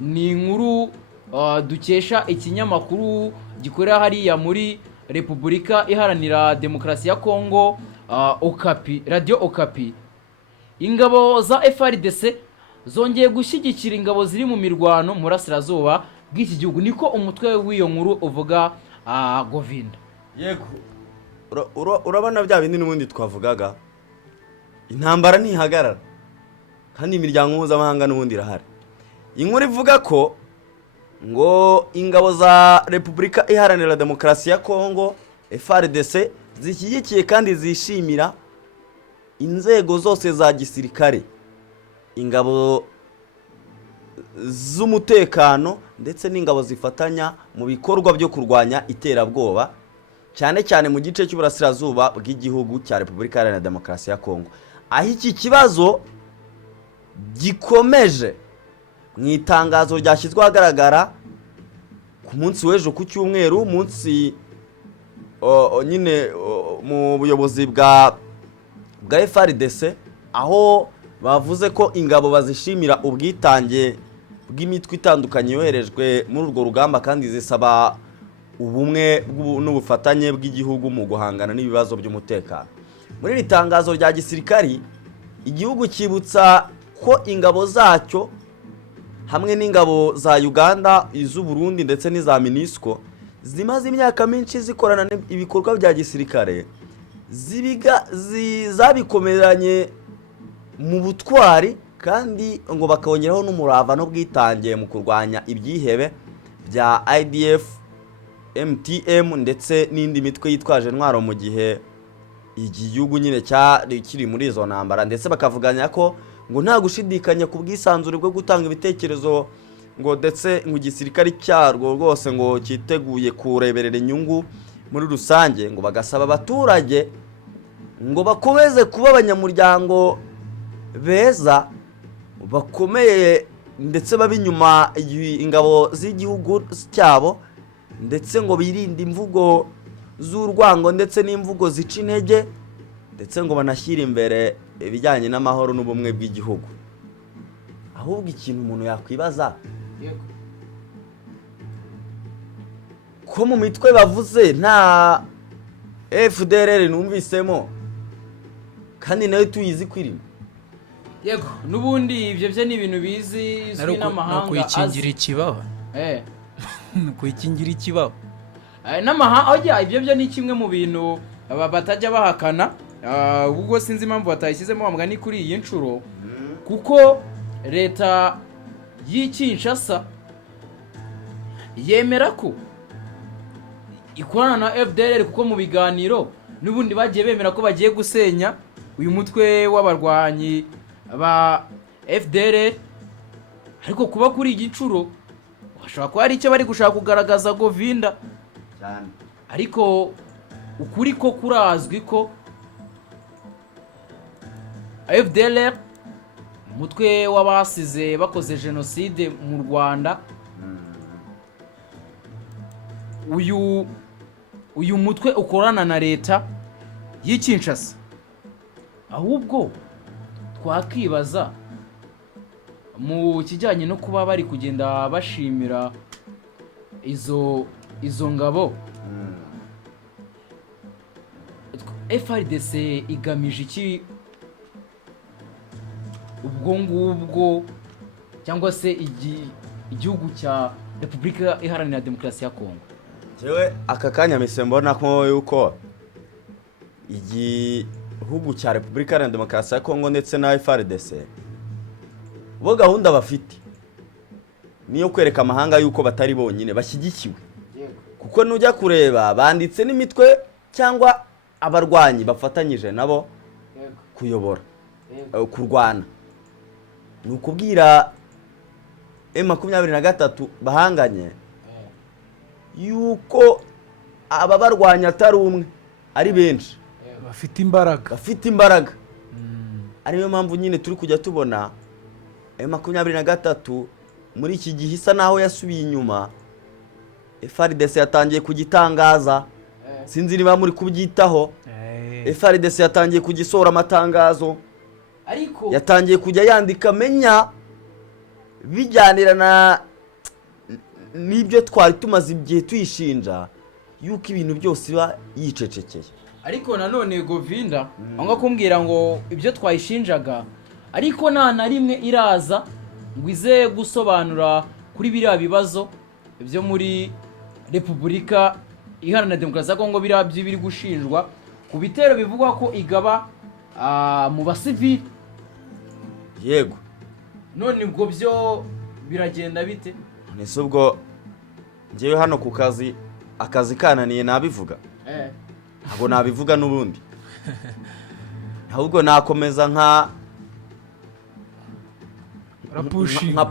ni inkuru dukesha ikinyamakuru gikorera hariya muri Repubulika Iharanira Demokarasi ya Congo, Okapi, Radio Okapi. Ingabo za FARDC zongeye gushyigikira ingabo ziri mu mirwano mu burasirazuba bw'iki gihugu, niko umutwe w'iyo nkuru uvuga. Govinda, yego urabona bya bindi n'ubundi twavugaga, intambara ntihagarara kandi imiryango mpuzamahanga n'ubundi irahari. Inkuru ivuga ko ngo ingabo za Repubulika Iharanira Demokarasi ya Congo FARDC zishyigikiye kandi zishimira inzego zose za gisirikare, ingabo z'umutekano ndetse n'ingabo zifatanya mu bikorwa byo kurwanya iterabwoba, cyane cyane mu gice cy'uburasirazuba bw'igihugu cya Repubulika Iharanira Demokarasi ya Congo. Aho iki kibazo gikomeje mu itangazo ryashyizwe ahagaragara ku munsi w'ejo ku cyumweru, munsi nyine mu buyobozi bwa FARDC, aho bavuze ko ingabo bazishimira ubwitange bw'imitwe itandukanye yoherejwe muri urwo rugamba kandi zisaba ubumwe n'ubufatanye bw'igihugu mu guhangana n'ibibazo by'umutekano. Muri iri tangazo rya gisirikari, igihugu cyibutsa ko ingabo zacyo hamwe n'ingabo za Uganda, iz'u Burundi ndetse n'iza MINUSCO zimaze imyaka myinshi zikorana ibikorwa bya gisirikare, zabikomeranye mu butwari kandi ngo bakongeraho n'umurava n'ubwitange mu kurwanya ibyihebe bya IDF, MTM ndetse n'indi mitwe yitwaje intwaro mu gihe igihugu nyine kiri muri izo ntambara, ndetse bakavuganya ko ngo nta gushidikanya ku bwisanzure bwo gutanga ibitekerezo, ngo ndetse ngo igisirikare cyarwo rwose ngo cyiteguye kureberera inyungu muri rusange, ngo bagasaba abaturage ngo bakomeze kuba abanyamuryango beza bakomeye ndetse babinyuma ingabo z'igihugu cyabo, ndetse ngo birinde imvugo z'urwango ndetse n'imvugo zica intege, ndetse ngo banashyire imbere ibijyanye n'amahoro n'ubumwe bw'igihugu. Ahubwo ikintu umuntu yakwibaza, ko mu mitwe bavuze nta FDLR numvisemo kandi nayo tuyizi kwirimo. Yego, nubundi ibyo bye ni ibintu bizwi n'amahanga, kwikingira ikibaba kwikingira ikibaba n'amahanga. Ibyo bye ni kimwe mu bintu batajya bahakana, ubwo sinzi impamvu batayishyizemo bamugani kuri iyi nshuro, kuko leta y'Kinshasa yemera ko ikorana na FDLR, kuko mu biganiro n'ubundi bagiye bemera ko bagiye gusenya uyu mutwe w'abarwanyi ba FDLR. Ariko kuba kuri igicuro bashobora kuba ari icyo bari gushaka kugaragaza Govinda cyane, ariko ukuri ko kurazwi ko FDLR, umutwe w'abasize bakoze jenoside mu Rwanda, uyu mutwe ukorana na leta y'Kinshasa. Ahubwo twakibaza mu kijyanye no kuba bari kugenda bashimira izo ngabo, FARDC igamije iki ubwo ngubwo, cyangwa se igihugu cya Repubulika Iharanira Demokarasi ya Congo? Jewe aka kanya mise mbona ko yuko igihugu cya Repubulika Iharanira Demokarasi ya Congo ndetse na FARDC bo gahunda bafite niyo kwereka amahanga yuko batari bonyine bashyigikiwe, kuko nujya kureba banditse n'imitwe cyangwa abarwanyi bafatanyije nabo kuyobora kurwana. Ni ukubwira M23 bahanganye yuko aba barwanya atari umwe, ari benshi bafite imbaraga. Ariyo mpamvu nyine turi kujya tubona M23 muri iki gihe isa naho yasubiye inyuma. FARDC yatangiye kugitangaza, sinzi niba muri kubyitaho. FARDC yatangiye kugisora amatangazo, ariko yatangiye kujya yandika menya bijyanira na nibyo twari tumaze igihe tuyishinja yuko ibintu byose biba yicecekeye. ariko nanone Govinda anga kumbwira ngo ibyo twayishinjaga ariko nta na rimwe iraza ngo ize gusobanura kuri biriya bibazo byo muri Repubulika Iharanira Demokarasi ya Kongo biriya biri gushinjwa ku bitero bivugwa ko igaba mu basivili. Yego, none ubwo byo biragenda bite? nese ubwo ngewe hano ku akazi kananiye nabivuga ntabwo nabivuga n'ubundi ahubwo nakomeza nka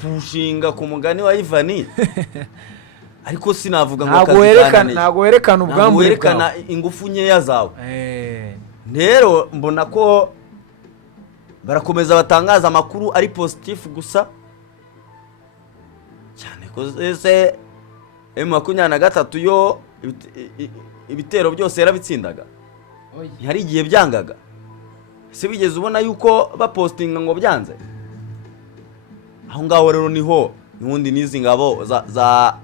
pushinga ku mugani wa Ivani ariko sinavuga ngo ntabwo werekana ubwambure bwawe, ingufu nkeya zawe. Rero mbona ko barakomeza batangaza amakuru ari positif gusa cyane ko ese M23 yo ibitero byose yarabitsindaga, hari igihe byangaga. Ese bigeze ubona yuko bapostinga ngo byanze? Aho ngaho rero niho nundi nizi ngabo za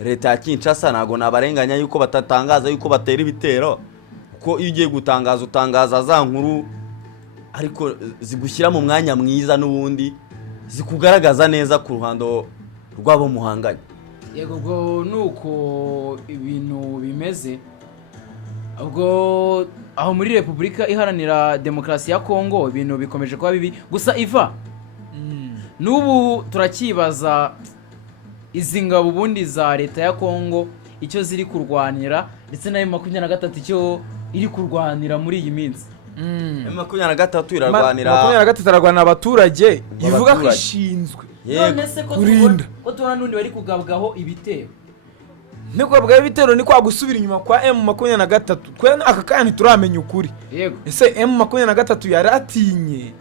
leta ya Kinshasa nago nabarenganya yuko batatangaza yuko batera ibitero, kuko iyo ugiye utangaza za nkuru ariko zigushyira mu mwanya mwiza n'ubundi zikugaragaza neza ku ruhando rwabo muhanganye. Yego ubwo nuko ibintu bimeze. Ubwo aho muri Repubulika Iharanira Demokarasi ya Kongo ibintu bikomeje kuba bibi. Gusa Iva nubu turakibaza izi ngabo ubundi za leta ya Kongo icyo ziri kurwanira ndetse na M23 icyo iri kurwanira muri iyi minsi. M23 irarwanira M23 irarwanira abaturage ivuga ko ishinzwe none se ko tubona nundi bari kugabwaho ibitero. Niko bwa ibitero ni kwa gusubira inyuma kwa M23 twe aka kandi turamenya ukuri. Yego ese M23 yaratinye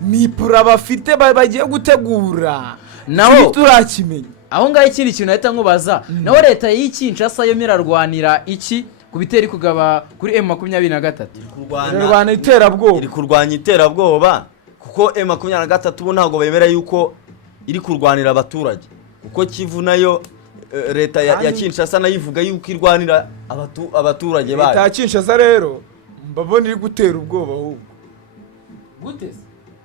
ni pura bafite bagiye gutegura naho turakimenya. Aho ngaho ikindi kintu nahita nkubaza naho leta y'Kinshasa yo mirarwanira iki ku bitero kugaba kuri M23? Kurwana iterabwoba. Iri kurwanya iterabwoba kuko M23 ubu ntabwo bemera yuko iri kurwanira abaturage, kuko Kivu nayo leta ya Kinshasa nayivuga yuko irwanira abaturage bayo. Leta ya Kinshasa rero mbabona iri gutera ubwoba ahubwo. Guteze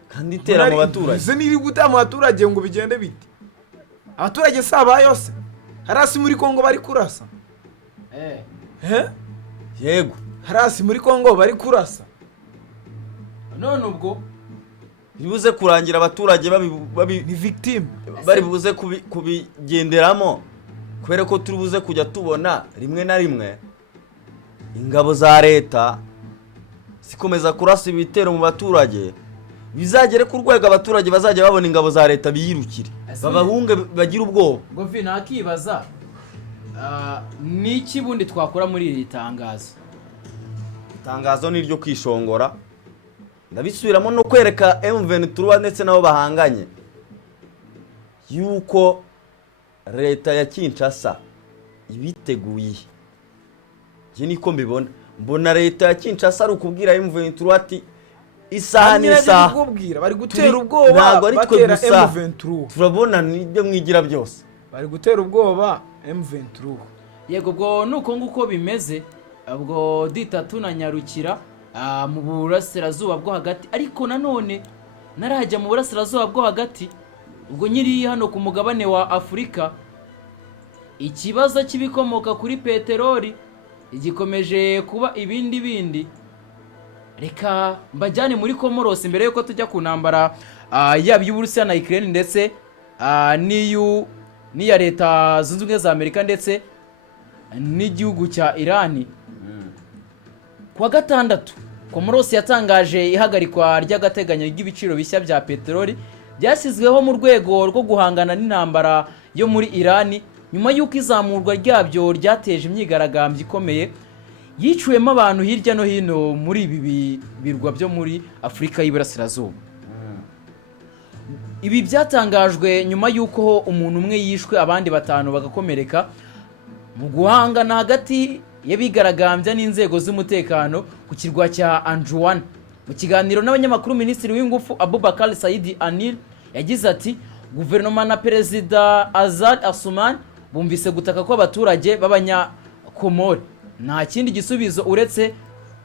kandi itera mu baturage. Ize niri gutera mu baturage ngo bigende bite? Abaturage saba yose harasi muri Kongo bari kurasa. Yego harasi muri Kongo bari kurasa. None ubwo bibuze kurangira abaturage ni victim bari buze kubigenderamo, kubera ko turubuze kujya tubona rimwe na rimwe ingabo za leta zikomeza kurasa ibitero mu baturage, bizagere ku rwego abaturage bazajya babona ingabo za leta biyirukire babahunge bagira ubwoba. Govi nakibaza niki bundi twakora muri iri itangazo ni ryo kwishongora, ndabisubiramo no kwereka M23 ndetse nabo bahanganye yuko leta ya Kinshasa ibiteguye. Je niko mbona leta ya Kinshasa ari ukubwira M23 ati isaha n'isaha bari gutera ubwoba batera M23. Turabona nibyo mwigira byose bari gutera ubwoba M23. Yego ubwo nuko nguko bimeze. Ubwo ditatu na nyarukira mu burasirazuba bwo hagati, ariko nanone narajya mu burasirazuba bwo hagati ubwo nyiri hano ku mugabane wa Afrika. Ikibazo kibikomoka kuri peteroli igikomeje kuba ibindi. Reka mbajyane muri Comoros mbere yuko tujya ku ntambara yaba y'Uburusiya na Ukraine ndetse n'iya leta zunze ubumwe za Amerika ndetse n'igihugu cya Iran. Kuwa gatandatu Comoros yatangaje ihagarikwa ry'agateganyo ry'ibiciro bishya bya peteroli byashyizweho mu rwego rwo guhangana n'intambara yo muri Iran nyuma y'uko izamurwa ryabyo ryateje imyigaragambyo ikomeye yiciwemo abantu hirya no hino muri ibi birwa byo muri Afrika y'Iburasirazuba. Ibi byatangajwe nyuma y'uko umuntu umwe yishwe abandi batanu bagakomereka mu guhangana hagati y'abigaragambya n'inzego z'umutekano ku kirwa cya Anjouan. Mu kiganiro n'abanyamakuru, Minisitiri w'Ingufu Abubakar Saidi Anil yagize ati guverinoma na Perezida Azad Asuman bumvise gutaka kw'abaturage b'abanyakomori. Nta kindi gisubizo uretse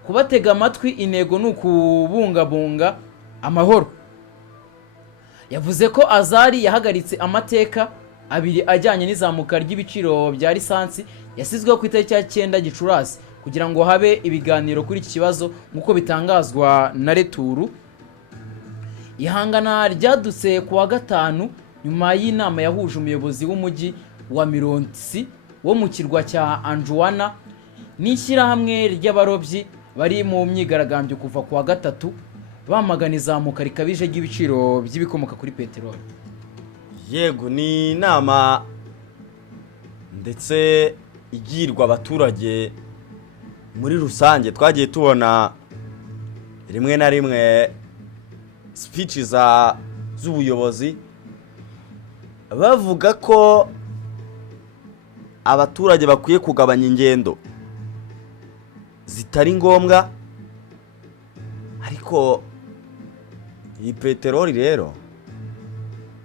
kubatega amatwi, intego ni ukubungabunga amahoro. Yavuze ko Azari yahagaritse amateka abiri ajyanye n'izamuka ry'ibiciro bya lisansi yasizweho ku itariki ya 9 Gicurasi kugira ngo habe ibiganiro kuri iki kibazo nk'uko bitangazwa na Returu. Ihangana ryadutse ku wa gatanu nyuma y'inama yahuje umuyobozi w'umujyi wa Mironsi wo mu kirwa cya Anjuana n'ishyirahamwe ry'abarobyi bari mu myigaragambyo kuva ku wa gatatu bamagana izamuka rikabije ry'ibiciro by'ibikomoka kuri peteroli. Yego, ni inama ndetse igirwa abaturage muri rusange. Twagiye tubona rimwe na rimwe speech z'ubuyobozi bavuga ko abaturage bakwiye kugabanya ingendo zitari ngombwa, ariko iyi peteroli rero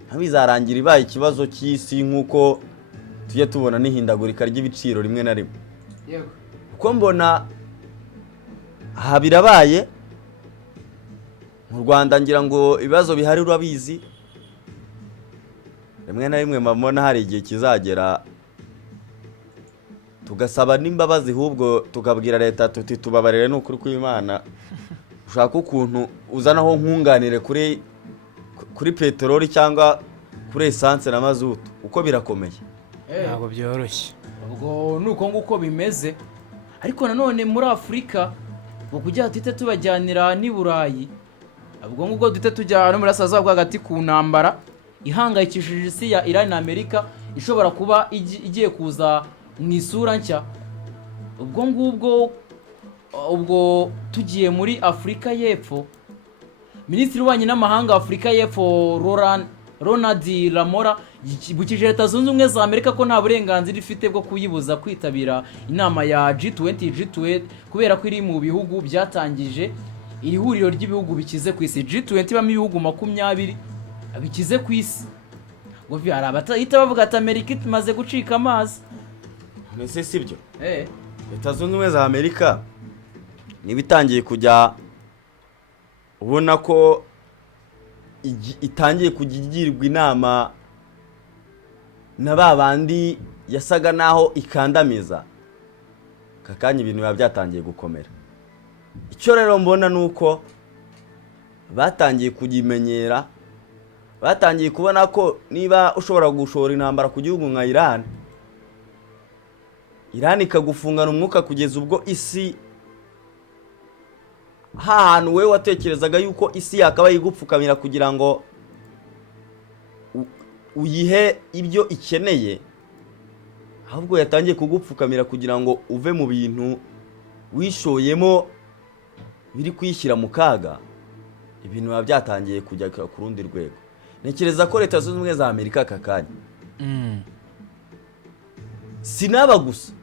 ntabizarangira ibaye ikibazo cy'isi nk'uko tujye tubona n'ihindagurika ry'ibiciro rimwe na rimwe. Yego, uko mbona aha birabaye mu Rwanda, ngira ngo ibibazo bihari urabizi. Rimwe na rimwe mbona hari igihe kizagera tugasaba n'imbabazi, ahubwo tukabwira leta tuti tubabarire n'ukuri kw'Imana, ushaka ukuntu uzanaho nkunganire kuri peteroli cyangwa kuri essence na mazutu, uko birakomeye. ntabwo byoroshye. ubwo nuko nguko bimeze. Ariko nanone muri Afurika ngo kujya tuhite tubajyanira n'i Burayi, ubwo ngubwo duhite tujya no muri Asaza hagati ku ntambara ihangayikishije isi ya Iran na Amerika ishobora kuba igiye kuza mu isura nshya. ubwo tugiye muri Afurika y'Epfo, Minisitiri w'Ububanyi n'Amahanga wa Afurika y'Epfo Ronald Lamora yibukije Leta Zunze Ubumwe za Amerika ko nta burenganzira ifite bwo kuyibuza kwitabira inama ya G20 kubera ko iri mu bihugu byatangije iri huriro ry'ibihugu bikize ku isi. G20 ibamo ibihugu 20 bikize ku isi. Ngo hari abatahita bavuga ati Amerika imaze gucika amazi. Mbese sibyo? Leta Zunze Ubumwe za Amerika nibitangiye kujya ubona ko itangiye kugirwa inama na babandi yasaga naho ikandamiza, kakanya ibintu biba byatangiye gukomera. Icyo rero mbona nuko batangiye kugimenyera, batangiye kubona ko niba ushobora gushora intambara ku gihugu nka Iran ikagufungana umwuka kugeza ubwo isi hantu we watekerezaga yuko isi yakaba yigupfukamira kugira ngo uyihe ibyo ikeneye, ahubwo yatangiye kugupfukamira kugira ngo uve mu bintu wishoyemo biri kwishyira mu kaga. Ibintu biba byatangiye kujya ku rundi rwego. Ntekereza ko Leta Zunze Ubumwe za Amerika aka kanya sinaba gusa,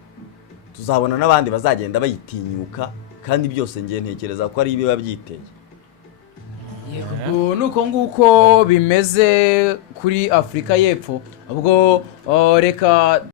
tuzabona n'abandi bazagenda bayitinyuka, kandi byose ngiye ntekereza ko ari ibiba byiteye. Yego, nuko nguko bimeze kuri Afurika y'Epfo. Ubwo reka